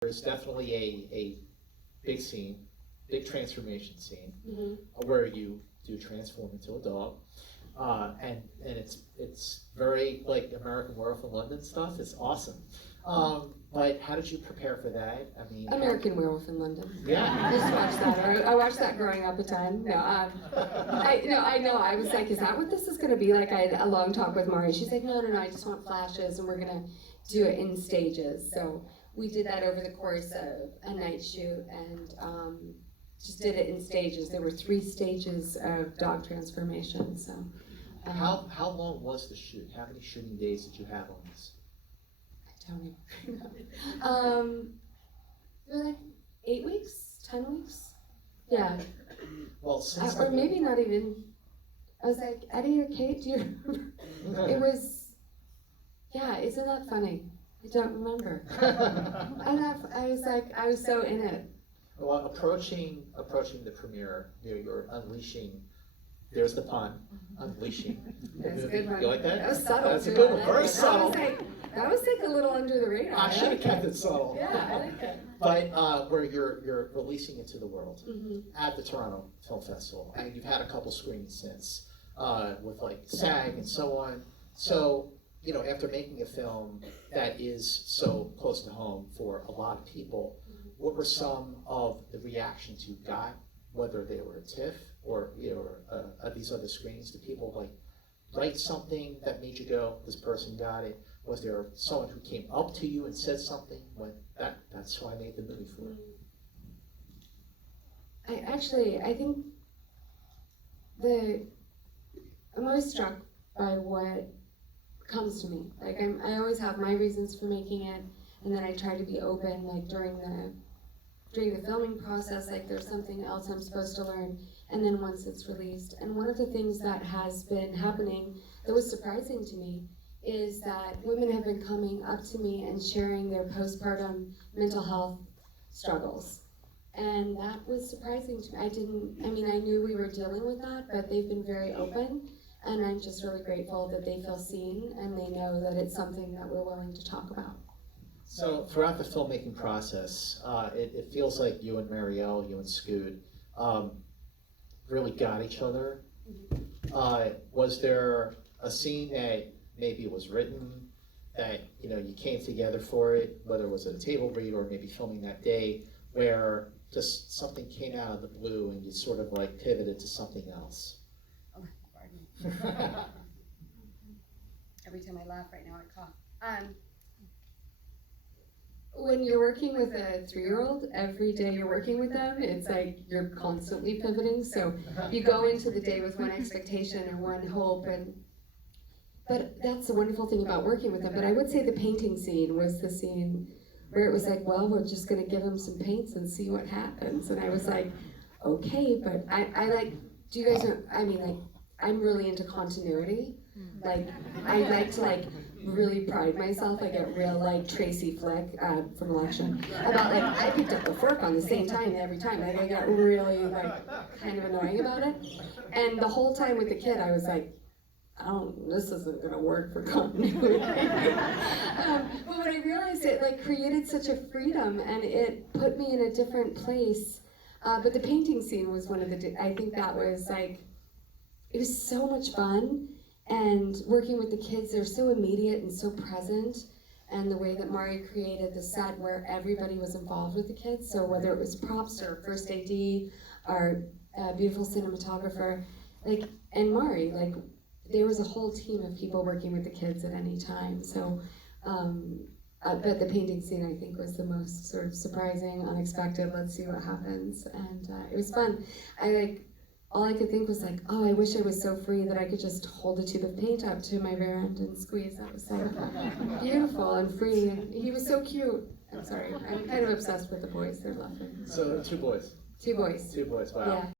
There's definitely a big scene, big transformation scene, where you do transform into a dog, and it's very like American Werewolf in London stuff. It's awesome. But how did you prepare for that? I mean, American Werewolf in London. Yeah. I just watched that. I watched that growing up a ton. No, I know. I was like, is that what this is going to be like? I had a long talk with Mari. She's like, no. I just want flashes, and we're going to do it in stages. So we did that over the course of a night shoot, and just did it in stages. There were 3 stages of dog transformation. So. How long was the shoot? How many shooting days did you have on this? I don't even know. They were like 8 weeks, 10 weeks. Yeah. Well, since or maybe not even. I was like, Eddie or Kate, do you remember? It was, yeah, isn't that funny? I don't remember. I was like, I was so in it. Well, approaching the premiere, you're unleashing. There's the pun, unleashing. That's a good one. You like that? That was subtle. That's a good one. Very that subtle. That was like a little under the radar. I should have kept it subtle. Yeah, I like it. But where you're releasing it to the world at the Toronto Film Festival, and you've had a couple screenings since with like SAG and so on. So after making a film that is so close to home for a lot of people, what were some of the reactions you got, whether they were a TIFF or at these other screenings? Did people like write something that made you go, this person got it? Was there someone who came up to you and said something? That's who I made the movie for. I think I'm always struck by what comes to me. Like I always have my reasons for making it, and then I try to be open, like during the filming process, like there's something else I'm supposed to learn, and then once it's released. And one of the things that has been happening that was surprising to me is that women have been coming up to me and sharing their postpartum mental health struggles. And that was surprising to me. I knew we were dealing with that, but they've been very open, and I'm just really grateful that they feel seen and they know that it's something that we're willing to talk about. So throughout the filmmaking process, it feels like you and Marielle, you and Scott, really got each other. Was there a scene that maybe it was written that you came together for it, whether it was at a table read or maybe filming that day, where just something came out of the blue and you sort of like pivoted to something else? Oh, pardon. Every time I laugh right now, I cough. When you're working with a 3-year-old, every day you're working with them, it's like you're constantly pivoting. So you go into the day with one expectation and one hope, but that's the wonderful thing about working with them. But I would say the painting scene was the scene where it was like, well, we're just gonna give him some paints and see what happens. And I was like, okay, but I like, do you guys know, I'm really into continuity. Like, I like to really pride myself, like a real Tracy Flick from Election, about I picked up the fork on the same time every time. I got really kind of annoying about it. And the whole time with the kid, I was like, this isn't gonna work for continuity. But when I realized it created such a freedom, and it put me in a different place. But the painting scene was one of I think that was it was so much fun. And working with the kids, they're so immediate and so present. And the way that Mari created the set where everybody was involved with the kids, so whether it was props or first AD or beautiful cinematographer, and Mari, there was a whole team of people working with the kids at any time. So, but the painting scene, I think, was the most sort of surprising, unexpected, let's see what happens. And it was fun. All I could think was oh, I wish I was so free that I could just hold a tube of paint up to my rear end and squeeze. That was beautiful and free. And he was so cute. I'm sorry, I'm kind of obsessed with the boys. They're lovely. So 2 boys. 2 boys. 2 boys, wow. Yeah.